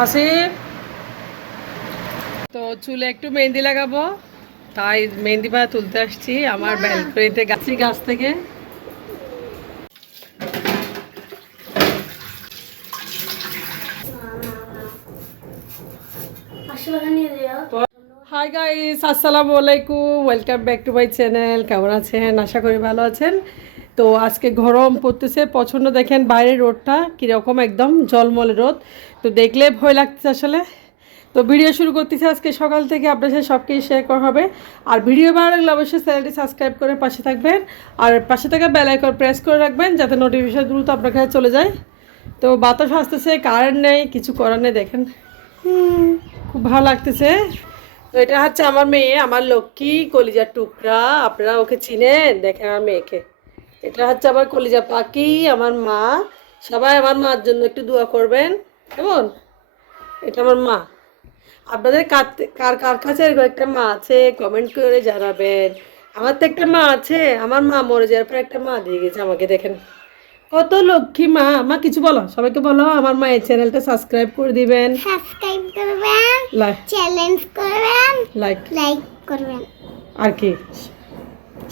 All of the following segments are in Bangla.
আসিফ, তো চুলে একটু মেহেন্দি লাগাবো, তাই মেহেন্দি পাতা তুলতে আসছি আমার ব্যালকনিতে গাছ থেকে। হাই গাইস, আসসালামু আলাইকুম, welcome back to my channel. কেমন আছেন? আশা করি ভালো আছেন। তো আজকে গরম পড়তেছে প্রচণ্ড, দেখেন বাইরের রোদটা কীরকম, একদম জলমলে রোদ। তো দেখলে ভয় লাগতেছে আসলে। তো ভিডিও শুরু করতেছি আজকে সকাল থেকে, আপনার সাথে সব কিছু শেয়ার করা হবে। আর ভিডিও ভালো লাগলে অবশ্যই চ্যানেলটি সাবস্ক্রাইব করে পাশে থাকবেন, আর পাশে থাকা বেল আইকন প্রেস করে রাখবেন যাতে নোটিফিকেশন দ্রুত আপনার কাছে চলে যায়। তো বাতাস আসতেছে, কারেন্ট নেই, কিছু করার নেই, দেখেন খুব ভালো লাগতেছে। তো এটা হচ্ছে আমার মেয়ে, আমার লক্ষ্মী কলিজার টুকরা, আপনারা ওকে চিনেন? দেখেন আমার মেয়েকে, এটা হচ্ছে আমার কলিজা পাখি, আমার মা। সবাই আমার মার জন্য একটু দোয়া করবেন, কেমন? এটা আমার মা। আপনাদের কার কার কার কাছে এরকম একটা মা আছে কমেন্ট করে জানাবেন। আমার তো একটা মা আছে, আমার মা মরে যাওয়ার পর একটা মা দিয়ে গেছে আমাকে, দেখেন কত লক্ষ্মী মা। মা কিছু বলো, সবাইকে বলো আমার মায়ের চ্যানেলটা সাবস্ক্রাইব করে দিবেন, সাবস্ক্রাইব করবেন, লাইক চ্যালেঞ্জ করবেন, লাইক লাইক করবেন, আর কি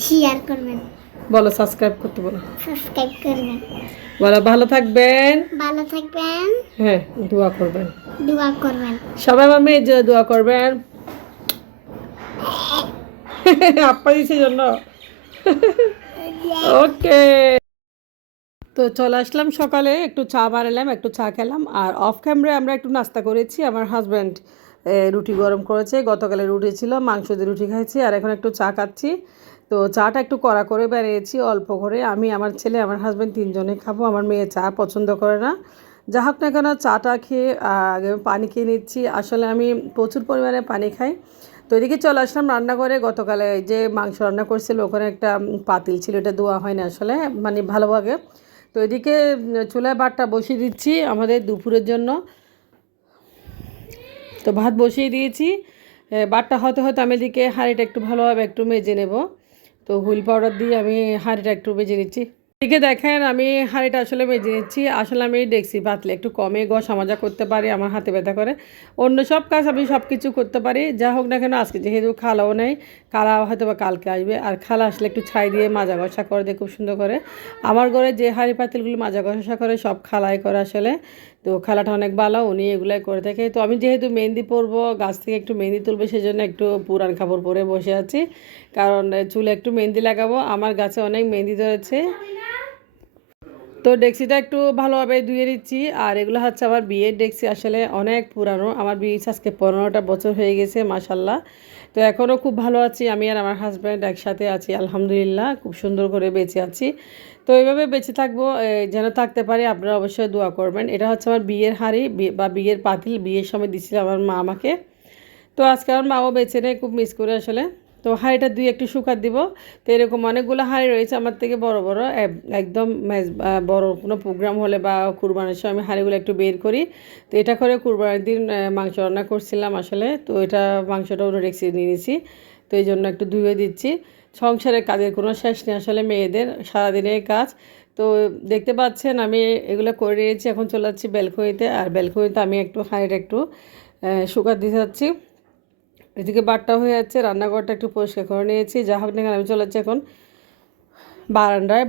শেয়ার করবেন, বলো, সাবস্ক্রাইব করতে বলো, সাবস্ক্রাইব করবেন। বলো ভালো থাকবেন, ভালো থাকবেন, হ্যাঁ দোয়া করবেন, দোয়া করবেন। সবাই আমার মেয়ের জন্য দোয়া করবেন। আপা দিছে জন্য। ওকে, তো চলে আসলাম সকালে, একটু চা বানালাম, একটু চা খেলাম, আর অফ ক্যামেরায় আমরা একটু নাস্তা করেছি। আমার হাজব্যান্ড রুটি গরম করেছে, গতকালে রুটি ছিল, মাংস দিয়ে রুটি খাইছি, আর এখন একটু চা খাচ্ছি। তো চাটা একটু কড়া করে বানিয়েছি, অল্প করে। আমি, আমার ছেলে, আমার হাজব্যান্ড তিনজনে খাবো। আমার মেয়ে চা পছন্দ করে না। যা হোক না কেন, চাটা খেয়ে আগে পানি খেয়ে নিচ্ছি। আসলে আমি প্রচুর পরিমাণে পানি খাই। তো এদিকে চলে আসলাম রান্নাঘরে। গতকালে যে মাংস রান্না করছিল, ওখানে একটা পাতিল ছিল, এটা ধোয়া হয় না আসলে, মানে ভালোভাবে। তো এদিকে চুলায় ভাতটা বসিয়ে দিচ্ছি আমাদের দুপুরের জন্য। তো ভাত বসিয়ে দিয়েছি, ভাতটা হতে হতে আমি এদিকে হাঁড়িটা একটু ভালোভাবে একটু মেজে নেব। তো হুইল পাউডার দিয়ে আমি হাঁড়িটা একটু মেজে নিচ্ছি। এদিকে দেখেন আমি হাঁড়িটা আসলে মেজে নিচ্ছি। আসলে আমি ডেক্সি পাতলে একটু কমে ঘষা মাজা করতে পারি, আমার হাতে ব্যথা করে। অন্য সব কাজ আমি সব কিছু করতে পারি, যা হোক না কেন আজকে যেহেতু খালাও নেই, খালা হয়তো বা কালকে আসবে, আর খালা আসলে একটু ছাই দিয়ে মাজা ঘষা করে দিয়ে খুব সুন্দর করে। আমার ঘরে যে হাঁড়ি পাতিলগুলো মাজা ঘষা করে সব খালাই করে আসলে। তো খালাটা অনেক ভালো, উনি এগুলাই করে থাকে। তো আমি যেহেতু মেহেন্দি পরবো, গাছ থেকে একটু মেহেন্দি তুলবে, সেই জন্য একটু পুরান কাপড় পরে বসে আছি, কারণ চুলে একটু মেহেন্দি লাগাবো। আমার গাছে অনেক মেহেন্দি ধরেছে। তো ডেক্সিটা একটু ভালোভাবে ধুয়ে দিচ্ছি। আর এগুলো হচ্ছে আমার বিয়ের ডেক্সি, আসলে অনেক পুরানো। আমার বিয়ে আজকে 15টা বছর হয়ে গেছে, মাশাল্লাহ। তো এখনও খুব ভালো আছি, আমি আর আমার হাজব্যান্ড একসাথে আছি, আলহামদুলিল্লাহ, খুব সুন্দর করে বেঁচে আছি। তো এইভাবে বেঁচে থাকবো, যেন থাকতে পারি। আপনারা অবশ্যই দোয়া করবেন। এটা হচ্ছে আমার বিয়ের হাঁড়ি বা বিয়ের পাতিল, বিয়ের সময় দিচ্ছিল আমার মা আমাকে। তো আজকে আমার মাও বেছে নেই, খুব মিস করে আসলে। তো হাঁড়িটা দুই একটু শুকাত দিব। তো এরকম অনেকগুলো হাঁড়ি রয়েছে আমার থেকে বড় বড়, একদম বড় কোনো প্রোগ্রাম হলে বা কুরবানির সময় আমি হাঁড়িগুলো একটু বের করি। তো এটা করে কুরবানির দিন মাংস রান্না করছিলাম আসলে। তো এটা মাংসটা ওটা রেখে নিয়ে নিয়েছি, তো এই জন্য একটু ধুয়ে দিচ্ছি। সংসারের কাজের কোনো শেষ নেই আসলে, মেয়েদের সারাদিনের কাজ। তো দেখতে পাচ্ছেন আমি এগুলো করে নিয়েছি, এখন চলে যাচ্ছি ব্যালকনিতে। আর ব্যালকনিতে আমি একটু হাঁড়িটা একটু শুকাত দিতে যাচ্ছি। এদিকে বাটটা হয়ে যাচ্ছে, রান্নাঘরটা একটু পরিষ্কার করে নিয়েছি। যা হোক না কেন আমি চলে যাচ্ছি এখন বারান্দায়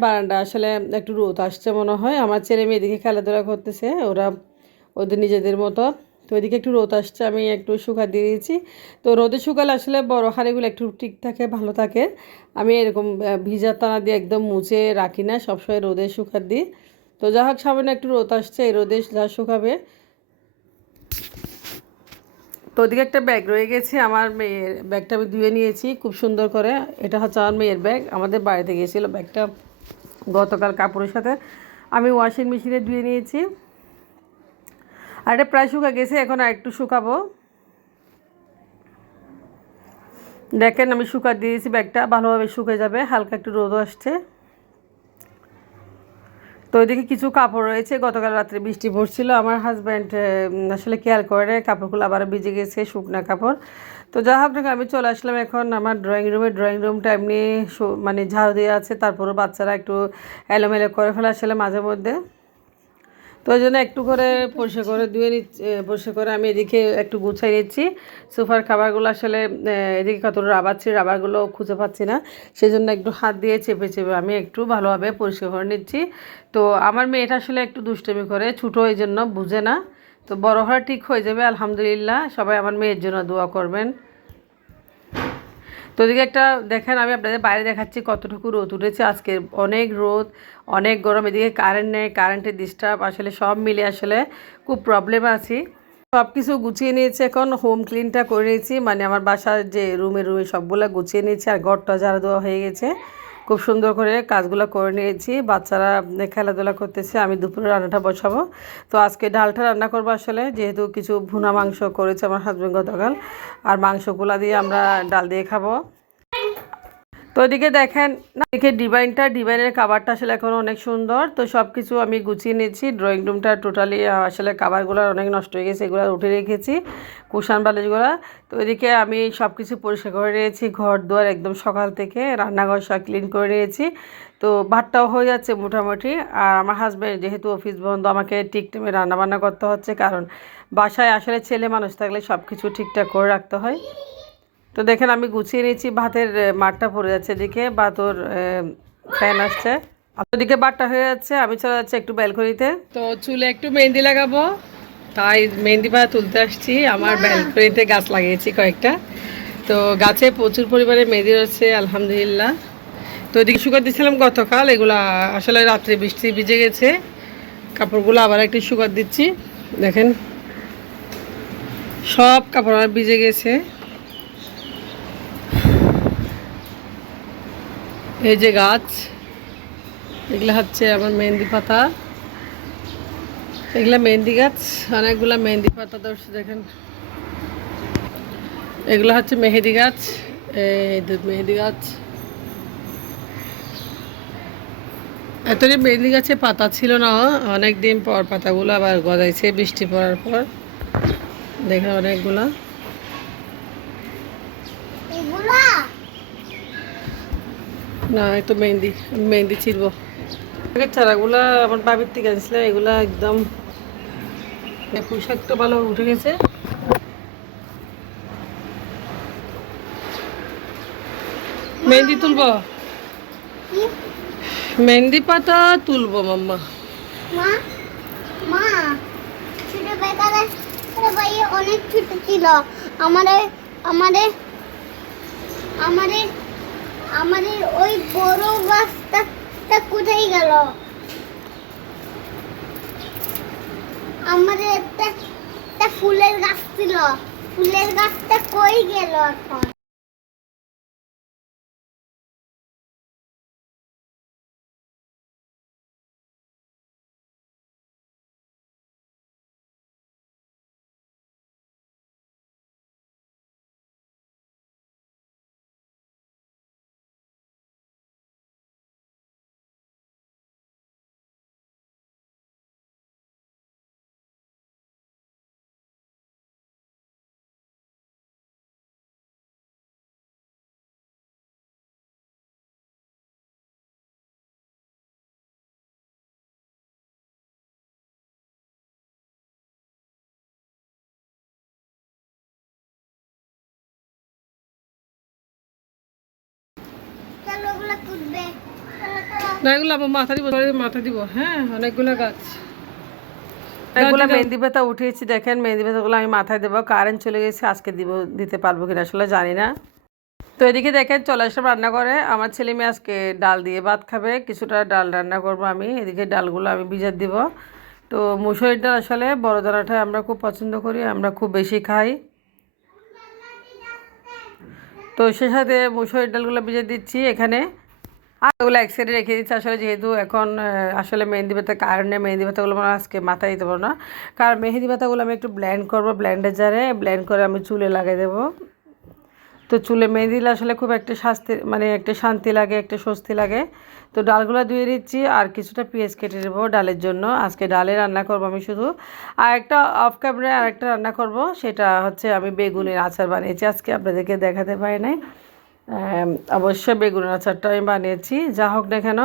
আসলে একটু রোদ আসছে মনে হয়। আমার ছেলে মেয়ে এদিকে খেলাধুলা করতেছে, ওরা ওদের নিজেদের মতো। তো এদিকে একটু রোদ আসছে, আমি একটু শুকা দিয়ে দিয়েছি। তো রোদে শুকালে আসলে বড় হাঁড়িগুলো একটু ঠিক থাকে, ভালো থাকে। আমি এরকম ভিজা টানা দিয়ে একদম মুছে রাখি না, সবসময় রোদে শুকা দিই। তো যা হোক, সামনে একটু রোদ আসছে, এই রোদে যা শুকাবে। তো ওদিকে একটা ব্যাগ রয়ে গেছে, আমার মেয়ের ব্যাগটা আমি ধুয়ে নিয়েছি খুব সুন্দর করে। এটা হচ্ছে আমার মেয়ের ব্যাগ, আমাদের বাড়িতে গিয়েছিলো ব্যাগটা গতকাল কাপড়ের সাথে। আমি ওয়াশিং মেশিনে ধুয়ে নিয়েছি। আর এটা প্রায় শুকা গেছে, এখন আর একটু শুকাবো। দেখেন আমি শুকা দিয়েছি, ব্যাগটা ভালোভাবে শুকে যাবে, হালকা একটু রোদও আসছে। তো ওইদিকে কিছু কাপড় রয়েছে, গতকাল রাত্রে বৃষ্টি পড়ছিল, আমার হাজব্যান্ড আসলে কেয়ার করে, কাপড়গুলো আবার ভিজে গেছে, শুকনা কাপড়। তো যা হোক না, আমি চলে আসলাম এখন আমার ড্রয়িং রুমটা এমনি মানে ঝাড়ু দিয়ে আছে, তারপরও বাচ্চারা একটু এলোমেলো করে ফেলে আসলে মাঝে মধ্যে। তো ওই জন্য একটু করে পরিষ্কার করে ধুয়ে নিচ্ছি, পরিষ্কার করে আমি এদিকে একটু গুছিয়ে নিচ্ছি। সোফার খাবারগুলো আসলে এদিকে কত রাবার ছিল, রাবারগুলো খুঁজে পাচ্ছি না, সেই জন্য একটু হাত দিয়ে চেপে চেপে আমি একটু ভালোভাবে পরিষ্কার করে নিচ্ছি। তো আমার মেয়েটা আসলে একটু দুষ্টুমি করে, ছোটো এই জন্য বুঝে না। তো বড় হওয়া ঠিক হয়ে যাবে আলহামদুলিল্লাহ। সবাই আমার মেয়ের জন্য দোয়া করবেন। তো ওদিকে একটা দেখেন, আমি আপনাদের বাইরে দেখাচ্ছি কতটুকু রোদ উঠেছে আজকে। অনেক রোদ, অনেক গরম, এদিকে কারেন্ট নেই, কারেন্টের ডিস্টার্ব, আসলে সব মিলে আসলে খুব প্রবলেম আছি। সব কিছু গুছিয়ে নিয়েছি, এখন হোম ক্লিনটা করে নিয়েছি, মানে আমার বাসার যে রুমে রুমে সবগুলো গুছিয়ে নিয়েছি, আর ঘরটা ঝাড়ু দেওয়া হয়ে গেছে। খুব সুন্দর করে কাজগুলো করে নিয়েছি। বাচ্চারা খেলাধুলা করতেছে, আমি দুপুরে রান্নাটা বসাবো। তো আজকে ডালটা রান্না করবো আসলে, যেহেতু কিছু ভুনা মাংস করেছে আমার হাজবেন্ড গতকাল, আর মাংসগুলা দিয়ে আমরা ডাল দিয়ে খাবো। তো ওইদিকে দেখেন না, এদিকে ডিভাইনের কাভারটা আসলে এখন অনেক সুন্দর। তো সব কিছু আমি গুছিয়ে নিয়েছি। ড্রয়িং রুমটা টোটালি আসলে কাভারগুলো অনেক নষ্ট হয়ে গেছে, এগুলো উঠে রেখেছি, কুশান বালিশগুলো। তো ওইদিকে আমি সব কিছু পরিষ্কার করে নিয়েছি, ঘর দুয়ার একদম সকাল থেকে, রান্নাঘর সব ক্লিন করে নিয়েছি। তো ভাতটাও হয়ে যাচ্ছে মোটামুটি। আর আমার হাজব্যান্ড যেহেতু অফিস বন্ধ, আমাকে ঠিক টাইমে রান্নাবান্না করতে হচ্ছে, কারণ বাসায় আসলে ছেলে মানুষ থাকলে সব কিছু ঠিকঠাক করে রাখতে হয়। তো দেখেন আমি গুছিয়ে নিয়েছি, ভাতের মাঠটা পড়ে যাচ্ছে, এদিকে ভাতর ফ্যান আসছে, ওদিকে বাটটা হয়ে যাচ্ছে, আমি চলে যাচ্ছি একটু ব্যালকনিতে। তো চুলে একটু মেহেন্দি লাগাবো, তাই মেহেন্দি পাতা তুলতে আসছি। আমার ব্যালকনিতে গাছ লাগিয়েছি কয়েকটা, তো গাছে প্রচুর পরিমাণে মেহেন্দি রয়েছে আলহামদুলিল্লাহ। তো এদিকে শুকাতে দিচ্ছিলাম গতকাল, এগুলা আসলে রাত্রে বৃষ্টি ভিজে গেছে, কাপড়গুলো আবার একটু শুকাতে দিচ্ছি। দেখেন সব কাপড় আমার ভিজে গেছে। এই যে গাছ, এগুলো হচ্ছে আমার মেহেন্দি পাতা, এগুলা মেহেন্দি গাছ, অনেকগুলা মেহেন্দি পাতা ধরছে দেখেন। এগুলো হচ্ছে মেহেদি গাছ, এই মেহেদি গাছ। এতদিন মেহেন্দি গাছে পাতা ছিল না, অনেক দিন পর পাতাগুলো আবার গজাইছে বৃষ্টি পড়ার পর। দেখেন অনেকগুলা, না একটু মেহেন্দি ছিড়বো। চারাগুলা আমার বাবির থেকে আনছিলাম, এগুলা একদম পোশাকটা ভালো উঠে গেছে। মেহেন্দি তুলবো, মেহেন্দি পাতা তুলবো মাম্মা। মা মা ছোটবেলায় ভাই অনেক ছোট ছিল, আমাদের আমাদের আমাদের আমাদের ওই বড় গাছটা কোথায় গেল? আমাদের একটা ফুলের গাছ ছিল, ফুলের গাছটা কই গেল এখন? চলো ওগুলো তুলবে, না এগুলো আমার মাথা দিব, হ্যাঁ অনেকগুলো গাছ, এগুলো মেহেন্দি পাতা উঠিয়েছি। দেখেন মেহেন্দি পাতাগুলো আমি মাথায় দেবো, কারেন্ট চলে গেছে, আজকে দিতে পারবো কিনা আসলে জানি না। তো এদিকে দেখেন চলে আসলাম রান্না করে, আমার ছেলে মেয়ে আজকে ডাল দিয়ে ভাত খাবে, কিছুটা ডাল রান্না করব আমি। এদিকে ডালগুলো আমি ভিজাতে দিব। তো মুসুরির ডাল আসলে বড় দানাটা আমরা খুব পছন্দ করি, আমরা খুব বেশি খাই। তো সে সাথে মুসুরির ডালগুলো ভিজে দিচ্ছি এখানে, আর ওগুলো এক সাইডে রেখে দিচ্ছি আসলে, যেহেতু এখন আসলে মেহেন্দি পাতা কারণে মেহেন্দি পাতাগুলো মানে আজকে মাথায় দিতে পারবো না, কারণ মেহেন্দি পাতাগুলো আমি একটু ব্লেন্ড করবো, ব্লেন্ডার জারে ব্লেন্ড করে আমি চুলে লাগিয়ে দেবো। তো চুলে মেহেন্দি দিলে আসলে খুব একটা একটা শান্তি লাগে, একটা স্বস্তি লাগে। তো ডালগুলো ধুয়ে দিচ্ছি, আর কিছুটা পেঁয়াজ কেটে নেবো ডালের জন্য, আজকে ডালে রান্না করবো আমি শুধু। আর একটা অফ ক্যামেরায় আরেকটা রান্না করব, সেটা হচ্ছে আমি বেগুনের আচার বানিয়েছি, আজকে আপনাদেরকে দেখাতে পারি নাই। অবশ্যই বেগুনের আচারটা আমি বানিয়েছি, যা হোক না কেন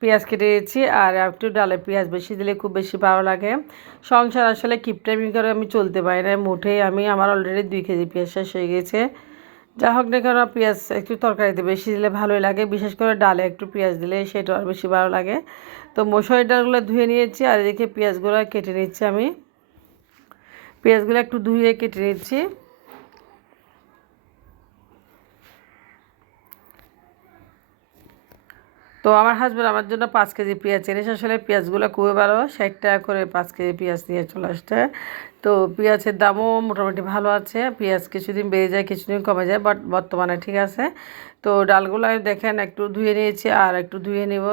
পেঁয়াজ কেটে দিয়েছি আর একটু ডালে পেঁয়াজ বেশি দিলে খুব বেশি ভালো লাগে। সংসার আসলে কিপটামি করে আমি চলতে পারি না মোটেই। আমার অলরেডি 2 কেজি পেঁয়াজ শেষ হয়ে গেছে। যা হোক না কেন পেঁয়াজ একটু তরকারিতে বেশি দিলে ভালোই লাগে, বিশেষ করে ডালে একটু পেঁয়াজ দিলে সেটা আর বেশি ভালো লাগে। তো মসুরি ডালগুলো ধুয়ে নিয়েছি আর এদিকে পেঁয়াজগুলো কেটে নিচ্ছি। আমি পেঁয়াজগুলো একটু ধুয়ে কেটে নিচ্ছি। তো আমার হাজব্যান্ড আমার জন্য 5 কেজি পেঁয়াজ এনেছে। আসলে পেঁয়াজগুলো খুবই ভালো, 60 টাকা করে 5 কেজি পেঁয়াজ নিয়ে চলে আসছে। তো পেঁয়াজের দামও মোটামুটি ভালো আছে। পেঁয়াজ কিছুদিন বেড়ে যায় কিছুদিন কমে যায়, বাট বর্তমানে ঠিক আছে। তো ডালগুলো দেখেন একটু ধুয়ে নিয়েছি আর একটু ধুয়ে নেব।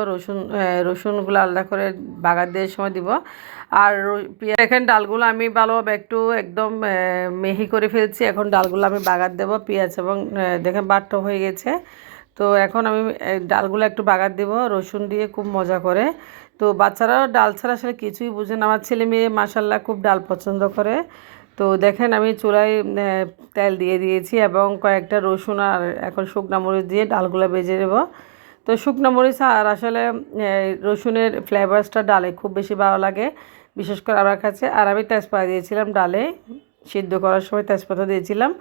রসুনগুলো আলাদা করে বাগার দেওয়ার সময় দিব। আর পেঁয়াজ দেখেন ডালগুলো আমি ভালোভাবে একটু একদম মিহি করে ফেলছি। এখন ডালগুলো আমি বাগার দেব পেঁয়াজ এবং দেখেন বাটটা হয়ে গেছে। তো এখন আমি ডালগুলো একটু বাগার দেব রসুন দিয়ে খুব মজা করে। তো বাচ্চারাও ডাল ছাড়া আসলে কিছুই বুঝে না। আমার ছেলে মেয়ে মাশাল্লাহ খুব ডাল পছন্দ করে। তো দেখেন আমি চুলায় তেল দিয়ে দিয়েছি এবং কয়েকটা রসুন আর এখন শুকনো মরিচ দিয়ে ডালগুলো ভেজে নেব। তো শুকনো মরিচ আর আসলে রসুনের ফ্লেভারসটা ডালে খুব বেশি ভালো লাগে, বিশেষ করে আমার কাছে। আর আমি তেজপাতা দিয়েছিলাম ডালে, সিদ্ধ করার সময় তেজপাতা দিয়েছিলাম।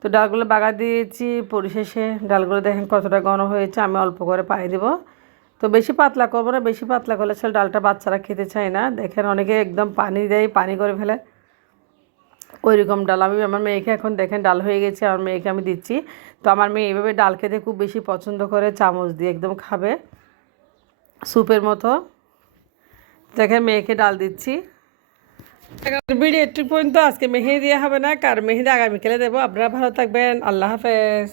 তো ডালগুলো বাগার দিয়েছি পরিশেষে। ডালগুলো দেখেন কতটা ঘন হয়েছে। আমি অল্প করে পানি দেবো। তো বেশি পাতলা করবো না, বেশি পাতলা করলে আসলে ডালটা বাচ্চারা খেতে চায় না। দেখেন অনেকে একদম পানি দেয়, পানি করে ফেলে, ওই রকম ডাল। আমি আমার মেয়েকে এখন দেখেন ডাল হয়ে গেছে, আমার মেয়েকে আমি দিচ্ছি। তো আমার মেয়ে এইভাবে ডাল খেতে খুব বেশি পছন্দ করে, চামচ দিয়ে একদম খাবে স্যুপের মতো। দেখেন মেয়েকে ডাল দিচ্ছি। ভিডিও একটু পর্যন্ত। আজকে মেহেদি দেওয়া হবে না, কার মেহেদি আগামীকালে দেবো। আপনারা ভালো থাকবেন, আল্লাহ হাফেজ।